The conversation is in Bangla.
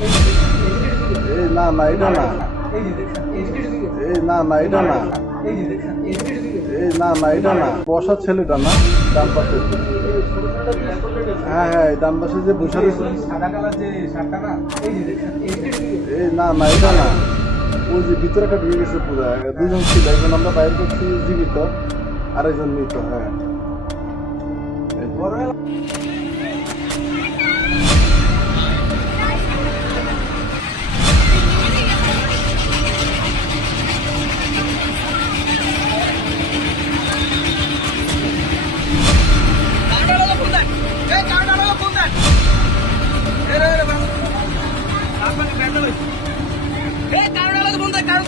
এই না না এটা না, এই না না এটা না, এই না না এটা না, বসার ছেলেটা না, ডান পাশে। হ্যাঁ হ্যাঁ, ডান পাশে যে বসে রয়েছে। এই না না এটা না, ওই যে ভিতরে একটা ঢুকে গেছে পুরো। দুজন ছিল, একজন আমরা বাইরে করছি জীবিত, আরেকজন মৃত। হ্যাঁ কারণ